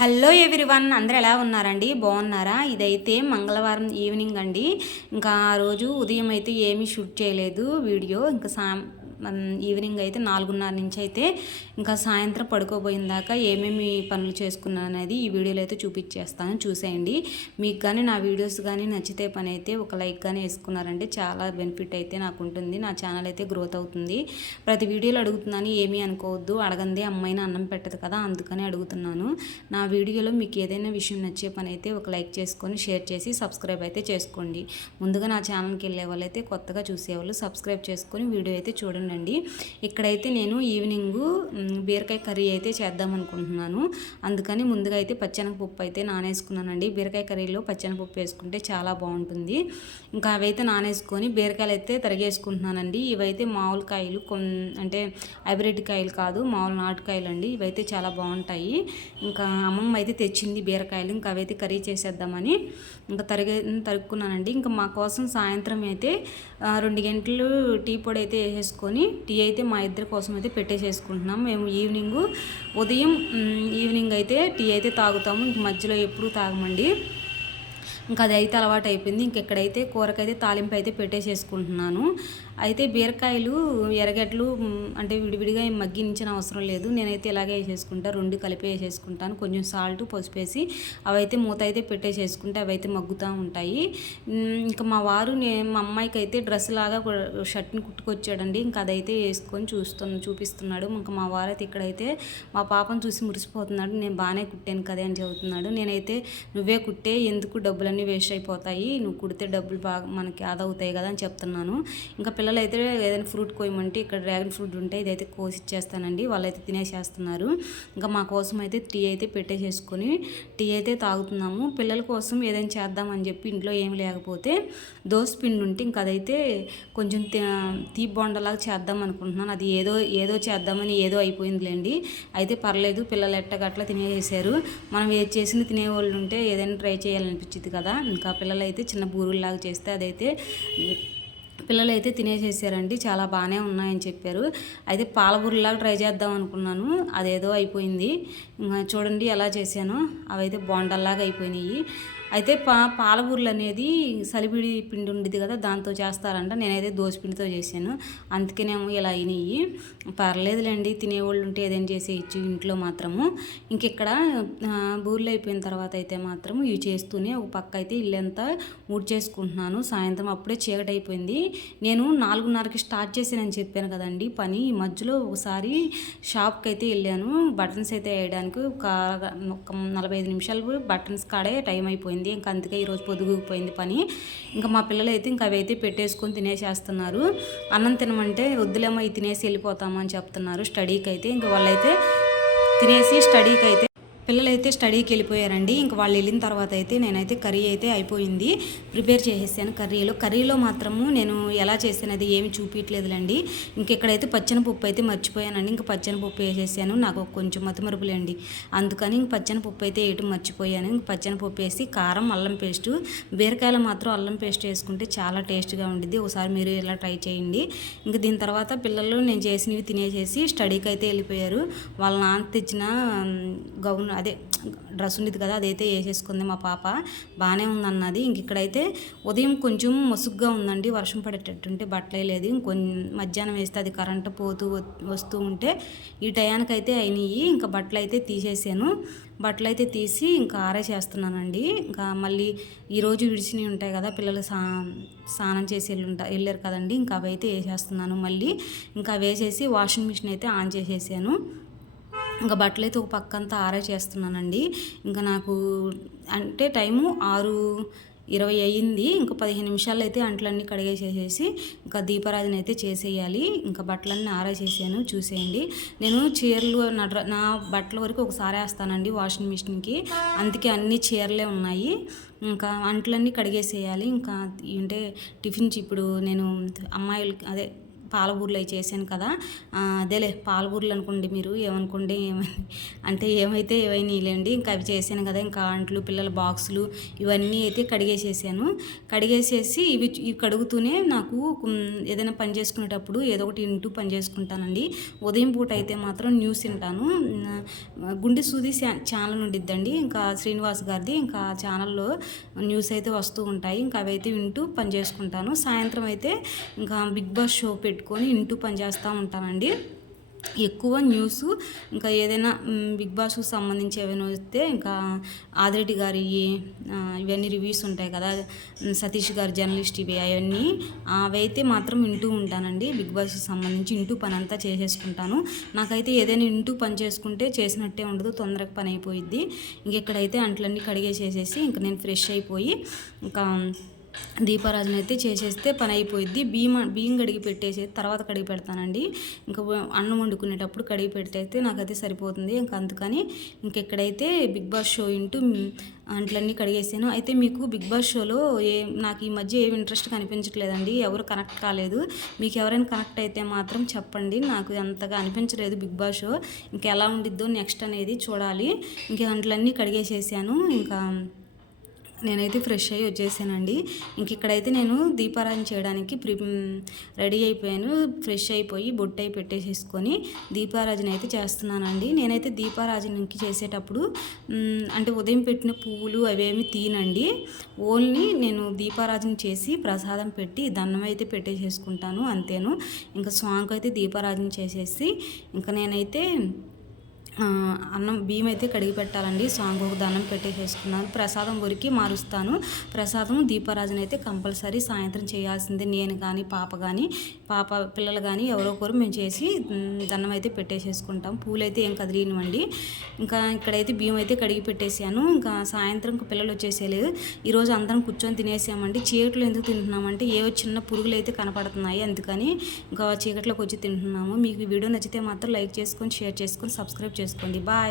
Hello everyone, అందరూ ఎలా ఉన్నారండి? బాగున్నారా? ఇదైతే మంగళవారం ఈవినింగ్ అండి. ఇంకా ఆ రోజు ఉదయం అయితే ఏమీ షూట్ చేయలేదు వీడియో. ఇంకా ఈవినింగ్ అయితే 4:30 నుంచి అయితే ఇంకా సాయంత్రం పడుకోబోయిన దాకా ఏమేమి పనులు చేసుకున్నాను అనేది ఈ వీడియోలో అయితే చూపించేస్తాను, చూసేయండి. మీకు కానీ నా వీడియోస్ కానీ నచ్చితే పని అయితే ఒక లైక్ కానీ వేసుకున్నారంటే చాలా బెనిఫిట్ అయితే నాకు ఉంటుంది. నా ఛానల్ అయితే గ్రోత్ అవుతుంది. ప్రతి వీడియోలో అడుగుతున్నాను, ఏమీ అనుకోవద్దు. అడగందే అమ్మాయిని అన్నం పెట్టదు కదా, అందుకని అడుగుతున్నాను. నా వీడియోలో మీకు ఏదైనా విషయం నచ్చే పని అయితే ఒక లైక్ చేసుకొని షేర్ చేసి సబ్స్క్రైబ్ అయితే చేసుకోండి. ముందుగా నా ఛానల్కి వెళ్ళే వాళ్ళైతే కొత్తగా చూసేవాళ్ళు సబ్స్క్రైబ్ చేసుకొని వీడియో అయితే చూడండి. ఇక్కడైతే నేను ఈవినింగ్ బీరకాయ కర్రీ అయితే చేద్దాం అనుకుంటున్నాను. అందుకని ముందుగా అయితే పచ్చెనగపప్పు అయితే నానేసుకున్నానండి. బీరకాయ కర్రీలో పచ్చెనగపప్పు వేసుకుంటే చాలా బాగుంటుంది. ఇంకా అవైతే నానేసుకొని బీరకాయలు అయితే తరిగేసుకుంటున్నానండి. ఇవైతే మామూలు కాయలు, అంటే హైబ్రిడ్ కాయలు కాదు, మామూలు నాటుకాయలు అండి. ఇవైతే చాలా బాగుంటాయి. ఇంకా అమ్మమ్మ అయితే తెచ్చింది బీరకాయలు, ఇంకా అవైతే కర్రీ చేసేద్దామని ఇంకా తరుక్కున్నానండి. ఇంకా మా కోసం సాయంత్రం అయితే 2 గంటలు టీ పొడి అయితే వేసేసుకొని టీ అయితే మా ఇద్దరి కోసం అయితే పెట్టేసేసుకుంటున్నాం. మేము ఈవినింగ్ అయితే టీ అయితే తాగుతాము. ఇంక మధ్యలో ఎప్పుడూ తాగమండి. ఇంకా అది అయితే అలవాటు అయిపోయింది. ఇంకెక్కడైతే కూరకైతే తాలింపు అయితే పెట్టేసేసుకుంటున్నాను. అయితే బీరకాయలు ఎర్రగడ్డలు అంటే విడివిడిగా మగ్గించిన అవసరం లేదు. నేనైతే ఇలాగే వేసేసుకుంటా, 2 కలిపి వేసేసుకుంటాను. కొంచెం సాల్ట్, పసుపు వేసి అవైతే మూత అయితే పెట్టేసేసుకుంటే అవైతే మగ్గుతూ ఉంటాయి. ఇంకా మా వారు మా అమ్మాయికి అయితే డ్రెస్ లాగా షర్ట్ని కుట్టుకొచ్చాడండి. ఇంకా అదైతే వేసుకొని చూపిస్తున్నాడు. ఇంకా మా వారు అయితే ఇక్కడైతే మా పాపను చూసి మురిసిపోతున్నాడు. నేను బాగానే కుట్టాను కదా అని చెబుతున్నాడు. నేనైతే నువ్వే కుట్టే, ఎందుకు డబ్బులన్నీ వేస్ట్ అయిపోతాయి, నువ్వు కుడితే డబ్బులు బాగా మనకి ఆదా అవుతాయి కదా అని చెప్తున్నాను. ఇంకా పిల్లలు అయితే ఏదైనా ఫ్రూట్ కోయమంటే ఇక్కడ డ్రాగన్ ఫ్రూట్ ఉంటే ఇదైతే కోసి ఇచ్చేస్తానండి. వాళ్ళైతే తినేసేస్తున్నారు. ఇంకా మా కోసం అయితే టీ అయితే పెట్టేసేసుకొని టీ అయితే తాగుతున్నాము. పిల్లల కోసం ఏదైనా చేద్దామని చెప్పి ఇంట్లో ఏమి లేకపోతే దోశ పిండి ఉంటే ఇంకా అదైతే కొంచెం తీపి బొండలాగా చేద్దాం అనుకుంటున్నాను. అది ఏదో చేద్దామని ఏదో అయిపోయిందిలేండి. అయితే పర్లేదు, పిల్లలు ఎట్టగట్లా తినేసేసారు. మనం ఏది చేసింది తినేవాళ్ళు ఉంటే ఏదైనా ట్రై చేయాలనిపించింది కదా. ఇంకా పిల్లలు అయితే చిన్న బూరుల్లాగా చేస్తే అదైతే పిల్లలు అయితే తినేసేసారండి. చాలా బాగానే ఉన్నాయని చెప్పారు. అయితే పాలబూరలాగా ట్రై చేద్దాం అనుకున్నాను, అదేదో అయిపోయింది. చూడండి ఎలా చేశాను, అవైతే బోండల్లాగా అయిపోయినాయి. అయితే పాలబూరలు అనేది సలిపిడి పిండి ఉండేది కదా, దాంతో చేస్తారంట. నేనైతే దోసపిండితో చేశాను, అందుకనేమో ఇలా అయినాయి. పర్లేదులేండి, తినేవాళ్ళు ఉంటే ఏదైనా చేసేయచ్చు ఇంట్లో మాత్రము. ఇంకెక్కడ బూరెలు అయిపోయిన తర్వాత అయితే మాత్రం ఇవి చేస్తూనే ఒక పక్క అయితే ఇల్లంతా ఊడ్చేసుకుంటున్నాను. సాయంత్రం అప్పుడే చీకటి అయిపోయింది. నేను 4:30కి స్టార్ట్ చేశానని చెప్పాను కదండి పని. ఈ మధ్యలో ఒకసారి షాప్కి అయితే వెళ్ళాను, బటన్స్ అయితే వేయడానికి. ఒక 45 నిమిషాలు బటన్స్ కాడే టైం అయిపోయింది. ఇంకా అందుకే ఈరోజు పొద్దుగుపోయింది పని. ఇంకా మా పిల్లలు అయితే ఇంకా అవైతే పెట్టేసుకొని తినేసేస్తున్నారు. అన్నం తినమంటే వద్దులేమో ఇది తినేసి వెళ్ళిపోతామని చెప్తున్నారు స్టడీకి అయితే. ఇంకా వాళ్ళైతే తినేసి స్టడీకి అయితే పిల్లలైతే స్టడీకి వెళ్ళిపోయారండి. ఇంక వాళ్ళు వెళ్ళిన తర్వాత అయితే నేనైతే కర్రీ అయితే అయిపోయింది, ప్రిపేర్ చేసేసాను. కర్రీలో మాత్రము నేను ఎలా చేసానది ఏమి చూపించలేదులేండి. ఇంకెక్కడైతే పచ్చెనపప్పు అయితే మర్చిపోయానండి. ఇంక పచ్చెనపప్పు వేసేసాను, నాకు కొంచెం మతిమరుపులేండి, అందుకని ఇంక పచ్చెనపప్పు అయితే వేయటం మర్చిపోయాను. ఇంక పచ్చెనపప్పు వేసి కారం, అల్లం పేస్టు, బీరకాయలు మాత్రం అల్లం పేస్ట్ వేసుకుంటే చాలా టేస్ట్గా ఉండిద్ది. ఒకసారి మీరు ఇలా ట్రై చేయండి. ఇంక దీని తర్వాత పిల్లలు నేను చేసినవి తినేసేసి స్టడీకి అయితే వెళ్ళిపోయారు. వాళ్ళ నాన్న తెచ్చిన గౌన్, అదే డ్రెస్ ఉండేది కదా, అదైతే వేసేసుకుంది మా పాప. బాగానే ఉందన్నది. ఇంక ఇక్కడైతే ఉదయం కొంచెం ముసుగ్గా ఉందండి, వర్షం పడేటట్టుంటే బట్టలే లేదు. ఇంకొంచెం మధ్యాహ్నం వేస్తే అది కరెంటు వస్తూ ఉంటే ఈ టయానికైతే అయినాయి. ఇంకా బట్టలు అయితే తీసేసాను. బట్టలు అయితే తీసి ఇంకా ఆరేసేస్తున్నానండి. ఇంకా మళ్ళీ ఈరోజు విడిచినవి ఉంటాయి కదా, పిల్లలు స్నానం చేసి వెళ్ళారు కదండి, ఇంకా అవి అయితే వేసేస్తున్నాను మళ్ళీ. ఇంకా వేసేసి వాషింగ్ మిషన్ అయితే ఆన్ చేసేసాను. ఇంకా బట్టలు అయితే ఒక పక్కంతా ఆరేసేస్తున్నానండి. ఇంకా నాకు అంటే టైము 6:20 అయ్యింది. ఇంకా 15 నిమిషాలు అయితే అంట్లన్నీ కడిగేసేసి ఇంకా దీపారాధన అయితే చేసేయాలి. ఇంకా బట్టలన్నీ ఆరేసేసాను, చూసేయండి. నేను చీరలు నా బట్టల వరకు ఒకసారి వేస్తానండి వాషింగ్ మిషన్కి, అందుకే అన్ని చీరలే ఉన్నాయి. ఇంకా అంట్లన్నీ కడిగేసేయాలి. ఇంకా అంటే టిఫిన్ ఇప్పుడు నేను అమ్మాయిలకి, అదే పాలబూరలు అవి చేశాను కదా, అదేలే పాలబూరలు అనుకోండి మీరు, ఏమనుకోండి అంటే ఏమైతే ఏమైనాయిలేండి. ఇంకా అవి చేశాను కదా, ఇంకా అంట్లు పిల్లల బాక్సులు ఇవన్నీ అయితే కడిగేసేసి ఇవి కడుగుతూనే నాకు ఏదైనా పని చేసుకునేటప్పుడు ఏదో ఒకటి వింటూ పని చేసుకుంటానండి. ఉదయం పూట అయితే మాత్రం న్యూస్ వింటాను. గుండె సూది ఛానల్ ఉండిద్దండి, ఇంకా శ్రీనివాస్ గారిది, ఇంకా ఛానల్లో న్యూస్ అయితే వస్తూ ఉంటాయి. ఇంకా అవి అయితే వింటూ పని చేసుకుంటాను. సాయంత్రం అయితే ఇంకా బిగ్ బాస్ షో పెట్టుకొని వింటూ పని చేస్తూ ఉంటానండి. ఎక్కువ న్యూస్ ఇంకా ఏదైనా బిగ్ బాస్కు సంబంధించి ఏమైనా వస్తే ఇంకా ఆదిరెడ్డి గారి ఇవన్నీ రివ్యూస్ ఉంటాయి కదా, సతీష్ గారి జర్నలిస్ట్ ఇవి అవైతే మాత్రం వింటూ ఉంటానండి. బిగ్ బాస్కి సంబంధించి ఇంటూ పని అంతా చేసేసుకుంటాను. నాకైతే ఏదైనా ఇంటూ పని చేసుకుంటే చేసినట్టే ఉండదు, తొందరగా పని అయిపోయిద్ది. ఇంకెక్కడైతే అంట్లన్నీ కడిగేసేసేసి ఇంకా నేను ఫ్రెష్ అయిపోయి ఇంకా దీపారాజన అయితే చేసేస్తే పని అయిపోయిద్ది. బియ్యం కడిగి పెట్టేసి తర్వాత కడిగి పెడతానండి. ఇంకా అన్నం వండుకునేటప్పుడు కడిగి పెట్టేస్తే నాకైతే సరిపోతుంది. ఇంకా అందుకని ఇంకెక్కడైతే బిగ్ బాస్ షో ఇంటూ అంట్లన్నీ కడిగేసాను. అయితే మీకు బిగ్ బాస్ షోలో నాకు ఈ మధ్య ఏమి ఇంట్రెస్ట్ కనిపించట్లేదండి, ఎవరు కనెక్ట్ కాలేదు. మీకు ఎవరైనా కనెక్ట్ అయితే మాత్రం చెప్పండి. నాకు అంతగా అనిపించలేదు బిగ్ బాస్ షో. ఇంకా ఎలా ఉండిద్దో నెక్స్ట్ అనేది చూడాలి. ఇంకా అంట్లన్నీ కడిగేసేసాను. ఇంకా నేనైతే ఫ్రెష్ అయ్యి వచ్చేసానండి. ఇంక ఇక్కడైతే నేను దీపారాధన చేయడానికి రెడీ అయిపోయాను. ఫ్రెష్ అయిపోయి బొట్టు అయి పెట్టేసేసుకొని దీపారాధన అయితే చేస్తున్నానండి. నేనైతే దీపారాధనకి చేసేటప్పుడు అంటే ఉదయం పెట్టిన పువ్వులు అవేమి తీనండి. ఓన్లీ నేను దీపారాధన చేసి ప్రసాదం పెట్టి దండం అయితే పెట్టేసేసుకుంటాను, అంతేను. ఇంకా స్వామికి అయితే దీపారాధన చేసేసి ఇంకా నేనైతే అన్నం బియ్యం అయితే కడిగి పెట్టాలండి. స్వామికి ఒక దండం పెట్టేసేసుకున్నాను. ప్రసాదం కొరికి మారుస్తాను. ప్రసాదం దీపారాజన అయితే కంపల్సరీ సాయంత్రం చేయాల్సిందే. నేను కానీ పాప పిల్లలు కానీ ఎవరో ఒకరు మేము చేసి దండం అయితే పెట్టేసేసుకుంటాం. పూలు అయితే ఏం కదిలినవండి. ఇంకా ఇక్కడైతే బియ్యం అయితే కడిగి పెట్టేసాను. ఇంకా సాయంత్రం పిల్లలు వచ్చేసేలేదు. ఈరోజు అందరం కూర్చొని తినేసామండి. చీకట్లో ఎందుకు తింటున్నామంటే ఏవో చిన్న పురుగులు అయితే కనపడుతున్నాయి, అందుకని ఇంకా చీకట్లోకి వచ్చి తింటున్నాము. మీకు ఈ వీడియో నచ్చితే మాత్రం లైక్ చేసుకొని షేర్ చేసుకొని సబ్స్క్రైబ్ చేసుకోండి. బాయ్.